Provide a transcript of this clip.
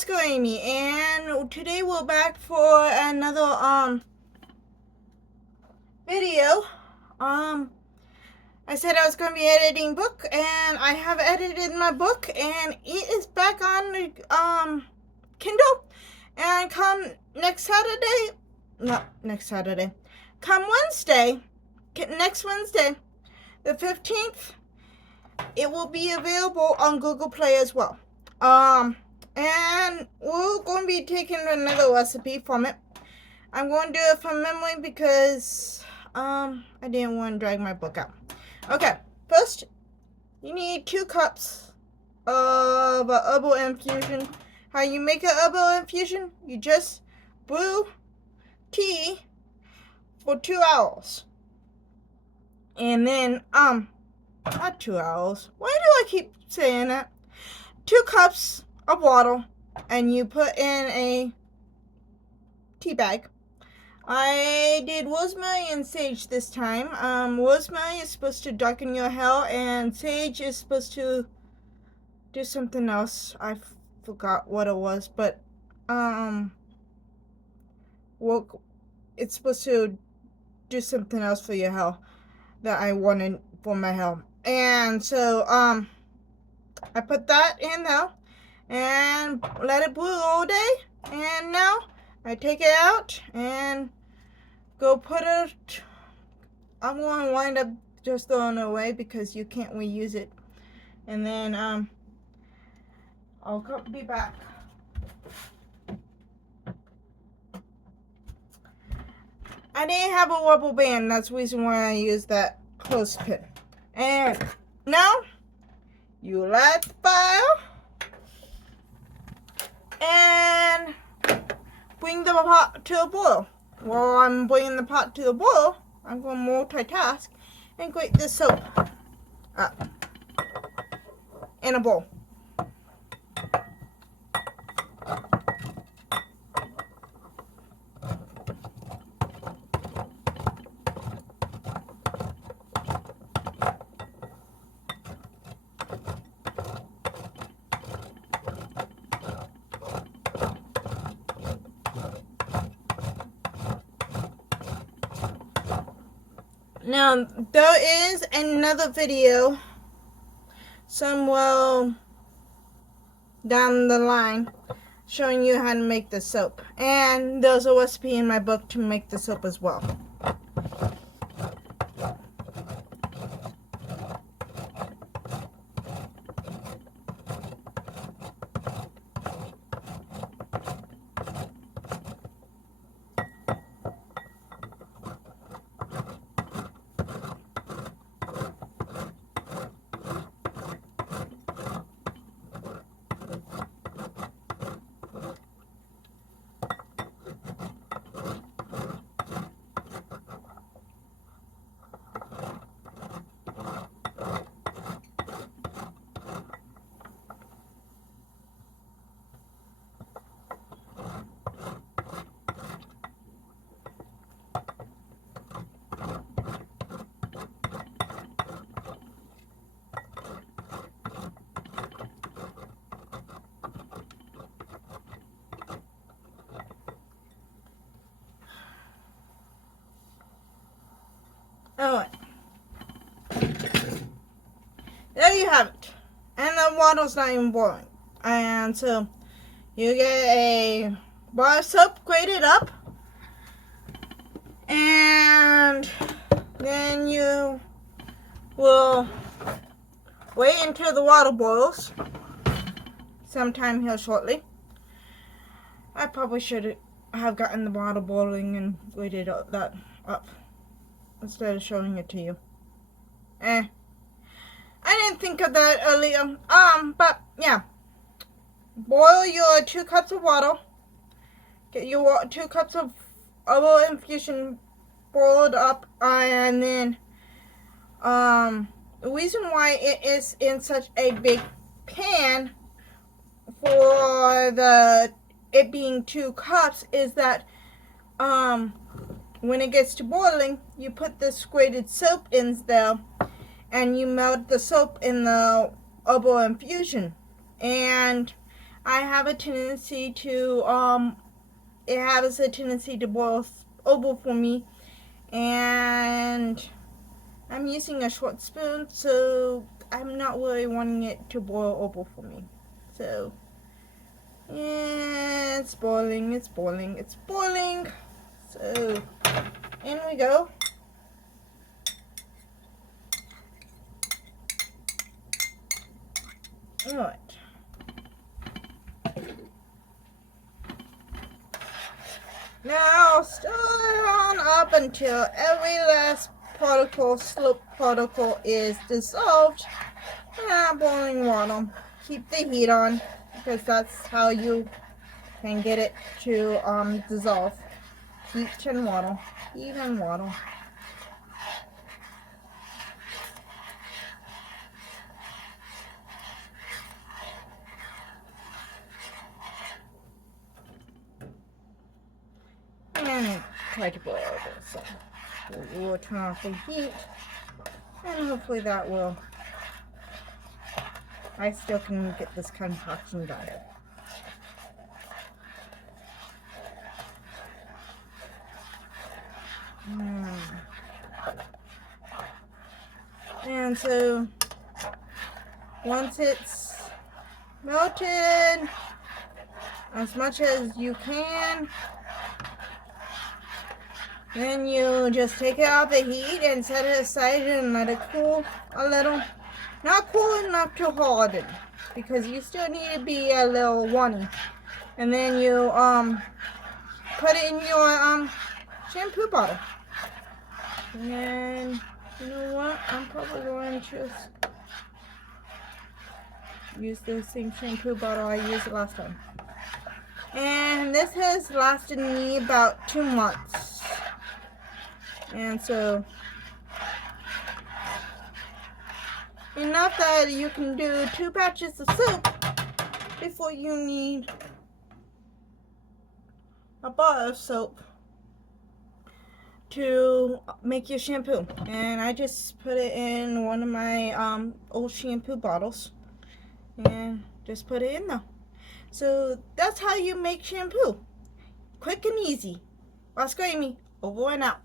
Roscoe Amy, and today we're back for another video. I said I was going to be editing book, and I have edited my book, and it is back on the Kindle. And come next Saturday, not next Saturday, come Wednesday, next Wednesday, the 15th, it will be available on Google Play as well. And we're going to be taking another recipe from it. I'm going to do it from memory because I didn't want to drag my book out. Okay, first you need 2 cups of herbal infusion. How you make an herbal infusion? You just brew tea for 2 hours. And then not 2 hours. Why do I keep saying that? 2 cups of water, and you put in a tea bag. I did rosemary and sage this time. Rosemary is supposed to darken your hair, and sage is supposed to do something else. I forgot what it was, but it's supposed to do something else for your hair that I wanted for my hair. And so I put that in there and let it brew all day. And now I take it out and go put it. I'm going to wind up just throwing it away because you can't reuse it. And then I'll be back. I didn't have a rubber band. That's the reason why I used that clothespin. And now you light the fire and bring the pot to a boil. While I'm bringing the pot to the boil, I'm going to multitask and grate this soap up in a bowl. Now, there is another video somewhere down the line showing you how to make the soap. And there's a recipe in my book to make the soap as well. Alright. There you have it. And the water's not even boiling. And so you get a bar of soap grated up. And then you will wait until the water boils sometime here shortly. I probably should have gotten the water boiling and grated that up instead of showing it to you. I didn't think of that earlier. But yeah. Boil your 2 cups of water. Get your 2 cups of herbal infusion boiled up, and then the reason why it is in such a big pan for it being 2 cups is that when it gets to boiling, you put this grated soap in there, and you melt the soap in the herbal infusion. And I have a tendency to it has a tendency to boil over for me, and I'm using a short spoon, so I'm not really wanting it to boil over for me. So yeah, it's boiling, it's boiling, it's boiling. So in we go. Alright. Now stir on up until every last particle, slope particle is dissolved. Boiling water. Keep the heat on because that's how you can get it to dissolve. Heat and water. Heat and water. And try to boil over. So we'll turn off the heat, and hopefully that will. I still can get this concoction done. And so once it's melted as much as you can, then you just take it out the heat and set it aside and let it cool a little. Not cool enough to harden, because you still need to be a little runny. And then you put it in your shampoo bottle. And you know what? I'm probably going to just use the same shampoo bottle I used last time. And this has lasted me about 2 months. And so enough that you can do 2 batches of soap before you need a bar of soap to make your shampoo. And I just put it in one of my old shampoo bottles and just put it in there. So that's how you make shampoo. Quick and easy. Oscar Amy, over and out.